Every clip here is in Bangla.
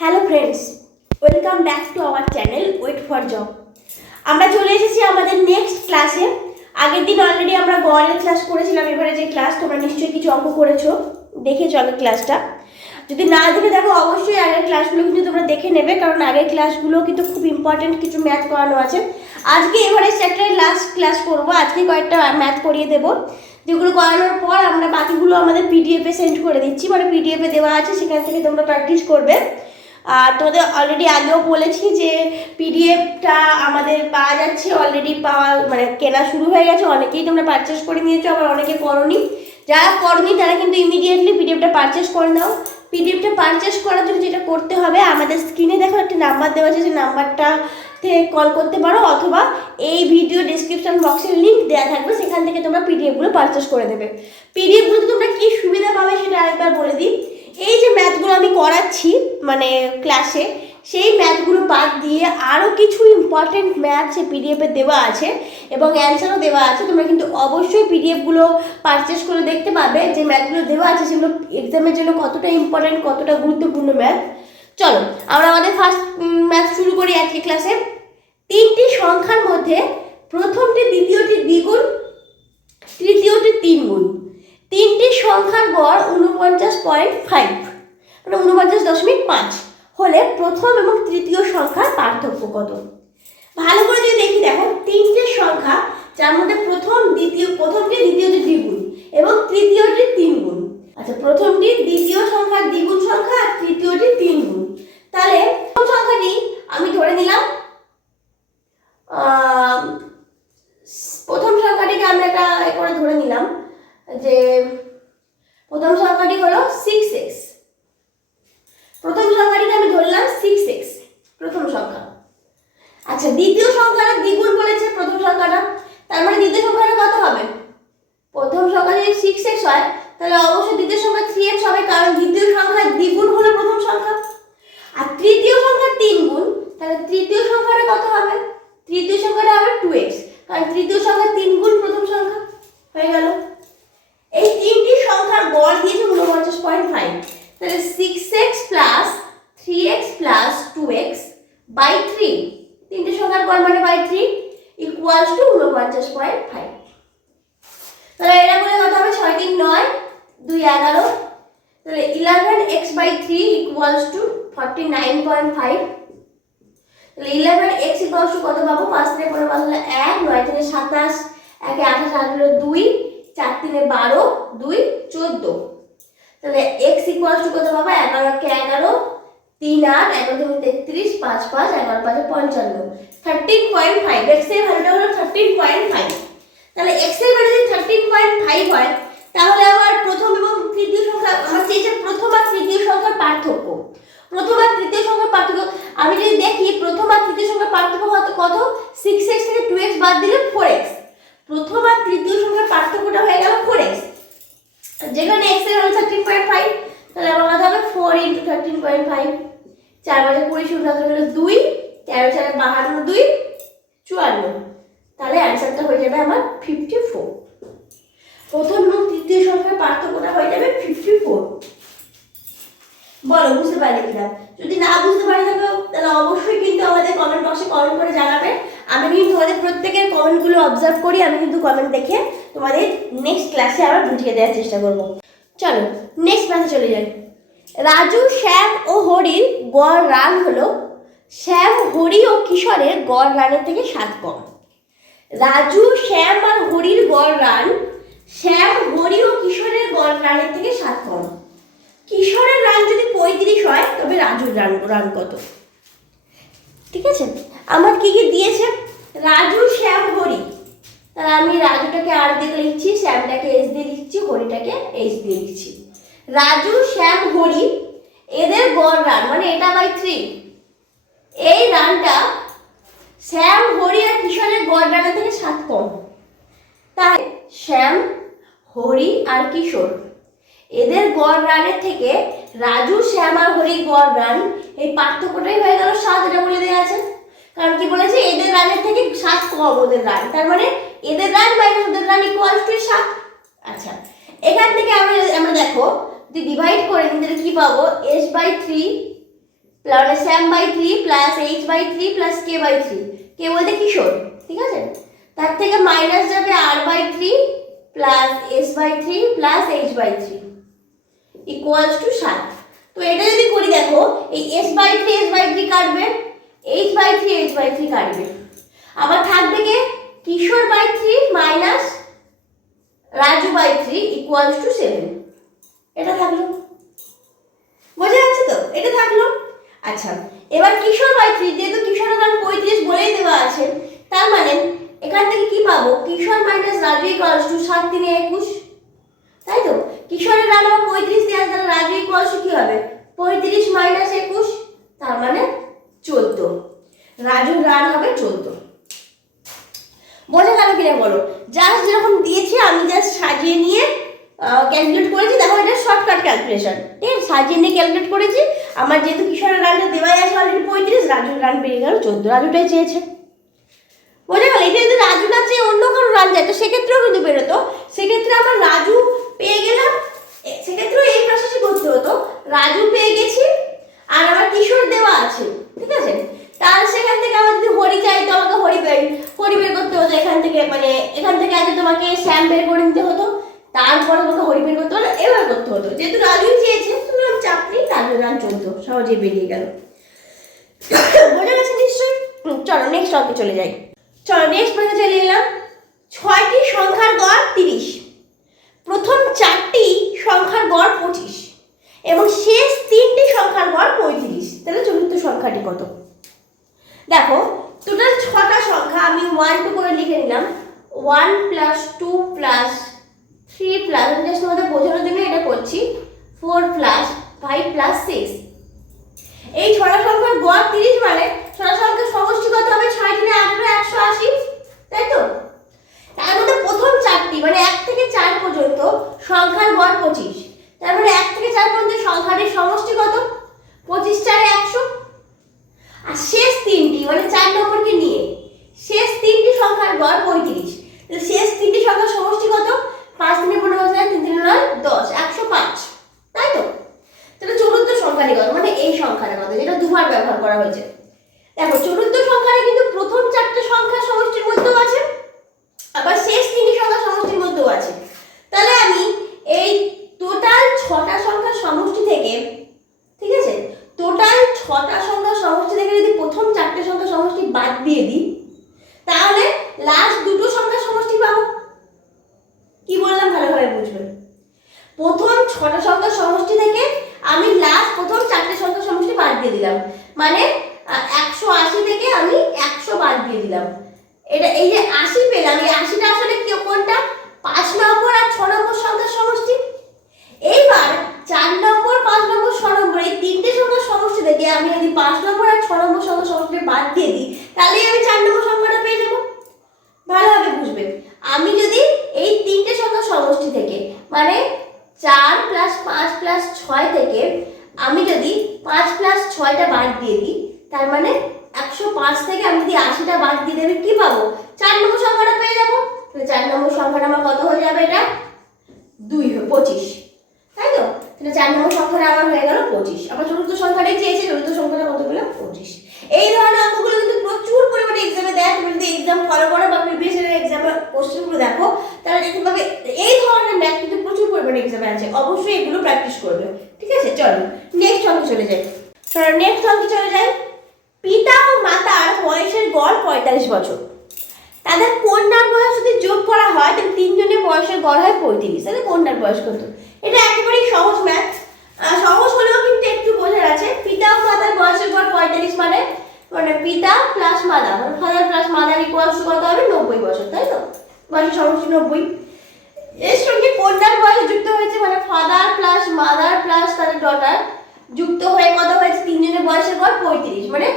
Hello friends welcome back to our channel wait for job আমরা চলে এসেছি আমাদের নেক্সট ক্লাসে আগের দিন অলরেডি আমরা গড়ের ক্লাস করেছিলাম, এবারে যে ক্লাস তোমরা নিশ্চয়ই কিছু অঙ্ক করেছ দেখেছ আগের ক্লাসটা যদি না দেখে দেখো অবশ্যই আগের ক্লাসগুলো কিন্তু তোমরা দেখে নেবে, কারণ আগের ক্লাসগুলো কিন্তু খুব ইম্পর্টেন্ট কিছু ম্যাথ করানো আছে। আজকে এবারে চ্যাপ্টারের লাস্ট ক্লাস করব, আজকে কয়েকটা ম্যাথ করিয়ে দেবো। যেগুলো করানোর পর আমরা বাকিগুলো আমাদের পিডিএফে সেন্ড করে দিচ্ছি মানে পিডিএফে দেওয়া আছে, সেখান থেকে তোমরা প্র্যাকটিস করবে। আর তোমাদের অলরেডি আগেও বলেছি যে পিডিএফটা আমাদের পাওয়া যাচ্ছে অলরেডি পাওয়া মানে কেনা শুরু হয়ে গেছে, অনেকেই তোমরা পারচেস করে নিয়েছো, আবার অনেকে করনি। যারা করনি, তারা কিন্তু ইমিডিয়েটলি পিডিএফটা পারচেস করে নাও। পিডিএফটা পারচেস করার জন্য যেটা করতে হবে, আমাদের স্ক্রিনে দেখো একটা নাম্বার দেওয়া আছে যে নাম্বারটা থেকে কল করতে পারো, অথবা এই ভিডিও ডিসক্রিপশন বক্সের লিঙ্ক দেওয়া থাকবে, সেখান থেকে তোমরা পিডিএফগুলো পারচেস করে দেবে। পিডিএফগুলোতে তোমরা কী সুবিধা পাবে, সেটা আরেকবার বলে দিই। এই যে ম্যাথগুলো আমি করাচ্ছি মানে ক্লাসে সেই ম্যাথগুলো বাদ দিয়ে আরও কিছু ইম্পর্টেন্ট ম্যাথ সে পিডিএফে দেওয়া আছে এবং অ্যান্সারও দেওয়া আছে। তোমরা কিন্তু অবশ্যই পিডিএফগুলো পারচেস করে দেখতে পাবে যে ম্যাথগুলো দেওয়া আছে, সেগুলো এক্সামের জন্য কতটা ইম্পর্টেন্ট কতটা গুরুত্বপূর্ণ ম্যাথ চলো, আমরা আমাদের ফার্স্ট ম্যাথ শুরু করি আজকে ক্লাসে তিনটি সংখ্যার মধ্যে প্রথমটি, দ্বিতীয়টি দ্বিগুণ, তৃতীয়টি তিন গুণ তিনটি সংখ্যার গড় পয়েন্ট ফাইভ মানে উনপঞ্চাশ দশমিক পাঁচ হলে প্রথম এবং তৃতীয় সংখ্যার পার্থক্য কত? ভালো করে যদি দেখি, দেখো, তিনটে সংখ্যা, যার মধ্যে প্রথম, দ্বিতীয়, প্রথমটি, দ্বিতীয়টি দ্বিগুণ এবং তৃতীয়টি তিন গুণ আচ্ছা প্রথমটি, দ্বিতীয় সংখ্যার দ্বিগুণ সংখ্যা, আর তৃতীয়টি তিন গুণ তাহলে প্রথম সংখ্যাটি আমি ধরে নিলাম আহ, প্রথম সংখ্যাটিকে আমরা একটা এ করে ধরে নিলাম যে প্রথম সংখ্যাটি হলো সিক্স এক্স প্রথম সংখ্যাটিকে আমি ধরলাম সিক্স এক্স প্রথম সংখ্যা আচ্ছা দ্বিতীয় সংখ্যাটা দ্বিগুণ বলেছে প্রথম সংখ্যাটা তার মানে দ্বিতীয় সংখ্যাটা কত হবে প্রথম সংখ্যা যদি সিক্স এক্স হয়, তাহলে অবশ্যই দ্বিতীয় সংখ্যা থ্রি এক্স হবে কারণ দ্বিতীয় সংখ্যা দ্বিগুণ হলো প্রথম সংখ্যা। আর তৃতীয় সংখ্যা তিন গুণ তাহলে তৃতীয় সংখ্যাটা কত হবে? তৃতীয় সংখ্যাটা হবে টু এক্স কারণ তৃতীয় সংখ্যা তিন গুণ প্রথম সংখ্যা। হয়ে গেল। এই তিনটি সংখ্যার গড় দিয়েছে উনপঞ্চাশ পয়েন্ট ফাইভ তাহলে six x plus three x plus two x by three তিনটে সংখ্যার গড় মানে বাই থ্রি ইকুয়ালস টু উনপঞ্চাশ পয়েন্ট ফাইভ তাহলে এটা করে কত হবে? ছয় তিন নয়, দুই এগারো। তাহলে eleven x by three equals to forty nine point five তাহলে ইলেভেন এক্স ইকুয়ালস টু কত পাবো? পাঁচ থেকে পনেরো পাঁচ হলে এক, নয় থেকে সাতাশ, একে আঠাশ, আট হলো দুই, চার তিনে বারো, দুই, চোদ্দ। তাহলে এক্স ইকুয়ালস টু কত পাবো? এগারো একে এগারো, তিন আট, এগারো তিন তেত্রিশ, পাঁচ পাঁচ, এগারো পাঁচে পঞ্চান্ন। থার্টিন পয়েন্ট ফাইভ এক্সের ভ্যালুটা হলো থার্টিন পয়েন্ট ফাইভ তাহলে এক্সের ভ্যালু যদি থার্টিন পয়েন্ট ফাইভ হয়, তাহলে আমার প্রথম এবং তৃতীয় সংখ্যা, আমার চেয়েছে প্রথম আর তৃতীয় সংখ্যার পার্থক্য, প্রথম আর তৃতীয় সংখ্যার পার্থক্য, আমি যদি দেখি প্রথম আর তৃতীয় সংখ্যার পার্থক্য কত কত? সিক্স এক্স থেকে টু বাদ দিলে ফোর প্রথম আর তৃতীয় সংখ্যার পার্থক্যটা হয়ে গেল ফোর যেখানে এক্সের হলো থার্টিন পয়েন্ট ফাইভ তাহলে আমার কথা হবে four into thirteen point five চার বাজে কুড়ি শূন্য হলো দুই, তেরো চারে বাহান্ন দুই, চুয়ান্ন, তাহলে অ্যান্সারটা হয়ে যাবে আমার প্রথম এবং তৃতীয় সংখ্যার পার্থক্যটা হয়ে যাবে ফিফটি ফোর বলো, বুঝতে পারলে কিনা? যদি না বুঝতে পারে থাকো, তাহলে অবশ্যই কিন্তু আমাদের কমেন্ট বক্সে কমেন্ট করে জানাবে। আমি কিন্তু তোমাদের প্রত্যেকের কমেন্টগুলো অবজার্ভ করি, আমি কিন্তু কমেন্ট দেখে তোমাদের নেক্সট ক্লাসে আবার বুঝিয়ে দেওয়ার চেষ্টা করব। চলো নেক্সট ক্লাসে চলে যাই। রাজু, শ্যাম ও হরির গড় রান হলো। শ্যাম, হরি ও কিশোরের গড় রানের থেকে সাত কম। রাজু, শ্যাম আর হরির গড় রান শ্যাম, হরি ও কিশোরের গড় রানের থেকে সাত কম কিশোরের রান যদি পঁয়ত্রিশ হয়, তবে রাজুর রান রান কত? ঠিক আছে? আমার কি কি দিয়েছে? রাজু, শ্যাম, হরি। তাহলে আমি রাজুটাকে আর দিয়ে লিখছি, শ্যামটাকে এস দিয়ে লিখছি, হরিটাকে এইচ দিয়ে লিখছি। রাজু, শ্যাম, হরি, এদের গড় রান মানে এটা বাই থ্রি এই রানটা শ্যাম, হরি আর কিশোরের গড় রানের থেকে সাত কম তাই শ্যাম, হরি আর কিশোর। এদের গড় রানের থেকে রাজু, শ্যাম আর হরি গড় রান। এই পার্থক্যটাই হয়ে গেল সাত, এটা বলে দেওয়া আছে। কারণ কি বলেছে? এদের রানের থেকে সাত কম ওদের রান। তার মানে এদের রান মাইনাস ওদের রান ইকুয়াল টু সাত। আচ্ছা এখান থেকে আমরা আমরা দেখো, যদি ডিভাইড করে নিই, তাহলে কি পাবো? এস বাই থ্রি মানে Sam by three plus H by three plus K by three K বলতে কিশোর, ঠিক আছে? তার থেকে মাইনাস যাবে R by three plus S by three plus H by three equals to সাত তো এটা যদি করি দেখো, এই S by three S by three কাটবে H by three H by three কাটবে। আবার থাকবে K? Kishore by three minus Raju by three equals to seven এটা থাকল। বোঝা যাচ্ছে তো? এটা থাকল। আচ্ছা এবার কিশোর বাই থ্রি যেহেতু কিশোরের মান পঁয়ত্রিশ বলেই দেওয়া আছে, তার মানে এখান থেকে কি পাবো? Kishore minus Raju equals to সাত তিনে একুশ। তাই তো? কিশোরের রান আমার পঁয়ত্রিশ দেওয়া তাহলে রাজু ইকুয়ালস কি হবে? পঁয়ত্রিশ মাইনাস একুশ, তার মানে চোদ্দ। রাজুর রান হবে চোদ্দ। বোঝা গেল কিনা বলো? জাস্ট যেরকম দিয়েছি, আমি জাস্ট সাজিয়ে নিয়ে ক্যালকুলেট করেছি, দেখো এটা শর্টকাট ক্যালকুলেশন ঠিক আছে? সাজিয়ে নিয়ে ক্যালকুলেট করেছি। আমার যেহেতু কিশোরের রানটা দেওয়াই আছে অলরেডি পঁয়ত্রিশ, রাজুর রান বেরিয়ে গেল চোদ্দ। রাজুটাই চেয়েছে। বোঝা গেল এটা যদি রাজু না চেয়ে অন্য কারও রান যায়, তো সেক্ষেত্রেও কিন্তু বেরোতো। সেক্ষেত্রে আমার রাজু পেয়ে গেলাম। সেক্ষেত্রেও এই প্রসেসই করতে হতো। রাজু পেয়ে গেছি, আর আমার কিশোর দেওয়া আছে, ঠিক আছে? তার সেখান থেকে আমার যদি হরি চাই, তো আমাকে হরি বের হরি বের করতে হতো এখান থেকে মানে এখান থেকে আগে তোমাকে শ্যাম বের করে নিতে হতো। তারপরে তোমাকে হরি বের করতে হতো, এবার করতে হতো। যেহেতু রাজুই চেয়েছে আমি চাপ নেই রাজু রান চলতো, সহজেই বেরিয়ে গেল। বোঝা গেছে নিশ্চয়ই? চলো নেক্সট অঙ্কে চলে যাই। চলো নেক্সট প্রশ্নে চলে এলাম। ছয়টি সংখ্যার গড় তিরিশ। প্রথম চারটি সংখ্যার গড় পঁচিশ এবং শেষ তিনটি সংখ্যার গড় পঁয়ত্রিশ। তাহলে চতুর্থ সংখ্যাটি কত? দেখো টোটাল ছটা সংখ্যা আমি ওয়ান টু করে লিখে নিলাম। One plus two plus three plus আমি জাস্ট তোমাদের বোঝানোর জন্য এটা করছি। Four plus five plus six এই ছটা সংখ্যার গড় তিরিশ মানে ছটা সংখ্যার হবে? ছয় তিনে আঠারো একশো আশি। তাই তো? তার মধ্যে প্রথম চারটি মানে এক থেকে চার পর্যন্ত সংখ্যার গড় পঁচিশ। তার মানে এক থেকে চার পর্যন্ত সংখ্যাটির সমষ্টি কত পঁচিশ চারে একশো আর শেষ তিনটি মানে চার নম্বরকে নিয়ে শেষ তিনটি সংখ্যার গড় পঁয়ত্রিশ তাহলে শেষ তিনটি সংখ্যার সমষ্টি কত পাঁচ তিনে পনেরো হাজার তিন তিনে নয় দশ একশো পাঁচ তাই তো তাহলে চতুর্থ সংখ্যাটি কত মানে এই সংখ্যাটা কত যেটা দুবার ব্যবহার করা হয়েছে দেখো চতুর্থ সংখ্যাটা কিন্তু প্রথম চারটে সংখ্যার সমষ্টির মধ্যেও আছে আবার শেষ তিনটি সংখ্যার সমষ্টির মধ্যেও আছে তাহলে আমি এই টোটাল ছটা সংখ্যার সমষ্টি থেকে ঠিক আছে টোটাল ছটা সংখ্যার সমষ্টি থেকে যদি প্রথম চারটে সংখ্যার সমষ্টি বাদ দিয়ে দিই তাহলে লাস্ট দুটো সংখ্যার সমষ্টি পাবো কি বললাম ভালোভাবে বুঝবে প্রথম ছটা সংখ্যার সমষ্টি থেকে আমি লাস্ট প্রথম চারটে সংখ্যার সমষ্টি বাদ দিয়ে দিলাম মানে একশো আশি থেকে আমি একশো বাদ দিয়ে দিলাম। এটা এই যে আশি পেলাম এই আশিটা আসলে কি কোনটা পাঁচ নম্বর আর ছ নম্বর সংখ্যার সমষ্টি এইবার চার নম্বর পাঁচ নম্বর ছ নম্বর এই তিনটে সংখ্যার সমষ্টি থেকে আমি যদি পাঁচ নম্বর আর ছ নম্বর সংখ্যার সমষ্টি বাদ দিয়ে দিই তাহলেই আমি চার নম্বর সংখ্যাটা পেয়ে যাব ভালোভাবে বুঝবে আমি যদি এই তিনটে সংখ্যার সমষ্টি থেকে মানে চার প্লাস পাঁচ প্লাস ছয় থেকে আমি যদি পাঁচ প্লাস ছয়টা বাদ দিয়ে দিই তার মানে একশো পাঁচ থেকে আমি যদি আশিটা বাদ দিয়ে দেবে কি পাবো চার নম্বর সংখ্যাটা পেয়ে যাব তাহলে চার নম্বর সংখ্যাটা আমার কত হয়ে যাবে এটা দুই হয়ে পঁচিশ তাই তো তাহলে চার নম্বর সংখ্যাটা আমার হয়ে গেল পঁচিশ। আমার চতুর্থ সংখ্যাটাই চেয়েছে, চতুর্থ সংখ্যাটা কত পেলাম? পঁচিশ। এই ধরনের অঙ্কগুলো কিন্তু প্রচুর পরিমাণে এক্সামে দেয়। তুমি যদি এক্সাম ফলো করো বা ইয়ারের এক্সামের কোশ্চেনগুলো দেখো, তাহলে দেখতে পাবে এই ধরনের ম্যাথ কিন্তু প্রচুর পরিমাণে এক্সামে আছে। অবশ্যই এগুলো প্র্যাকটিস করবে। ঠিক আছে? চলো নেক্সট অঙ্কে চলে যাই। চলো নেক্সট অঙ্কে চলে যাই। পিতা ও মাতার বয়সের গড় পঁয়তাল্লিশ বছর। তাদের কন্যার বয়স যদি যোগ করা হয়, তাহলে তিনজনের বয়সের গড় হয় পঁয়ত্রিশ। তাহলে কন্যার বয়স কত? এটা একেবারেই সহজ ম্যাথ সহজ হলেও কিন্তু একটু বোঝার আছে। পিতা ও মাতার বয়সের গড় পঁয়তাল্লিশ মানে মানে পিতা প্লাস মাদা মানে father plus mother equals to কত হবে? নব্বই বছর, তাই তো? বয়সের সমষ্টি নব্বই। এর সঙ্গে কন্যার বয়স যুক্ত হয়েছে মানে ফাদার প্লাস মাদার প্লাস তাদের ডটার যুক্ত হয়ে কত হয়েছে? তিনজনের বয়সের গড় পঁয়ত্রিশ মানে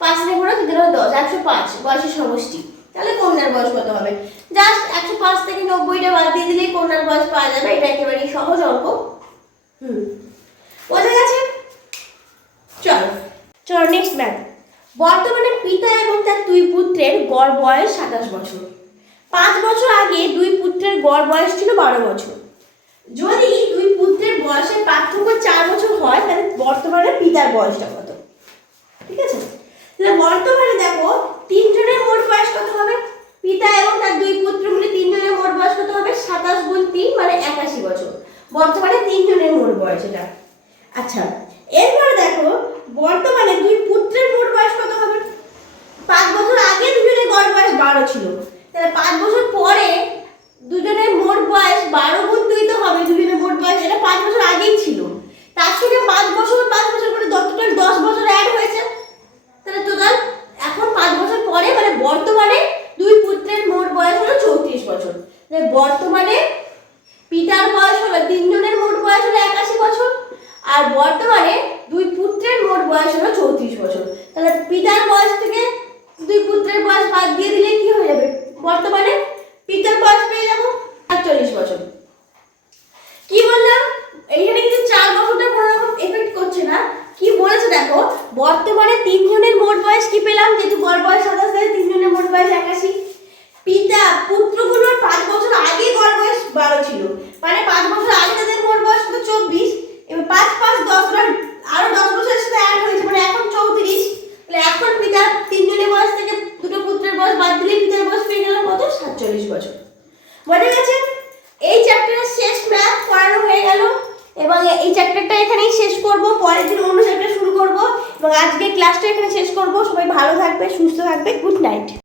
পাঁচ নেব না তিন দিনের দশ, একশো পাঁচ বয়সের সমষ্টি। তাহলে কন্যার বয়স কত হবে? জাস্ট একশো পাঁচ থেকে নব্বইটা বাদ দিয়ে দিলেই কন্যার বয়স পাওয়া যাবে। এটা একেবারেই সহজ অঙ্ক। হুম। বোঝা গেছে? চলো। চলো নেক্সট ম্যাথ বর্তমানে পিতা এবং তার দুই পুত্রের গড় বয়স সাতাশ বছর। পাঁচ বছর আগে দুই পুত্রের গড় বয়স ছিল বারো বছর। যদি দুই পুত্রের বয়সের পার্থক্য চার বছর হয়, তাহলে বর্তমানে পিতার বয়সটা কত? ঠিক আছে? তাহলে বর্তমানে দেখো, তিনজনের মোট বয়স কত হবে? পিতা এবং তার দুই পুত্র মিলে তিনজনের মোট বয়স কত হবে? সাতাশ গুণ তিন মানে একাশি বছর। বর্তমানে তিনজনের মোট বয়স এটা। আচ্ছা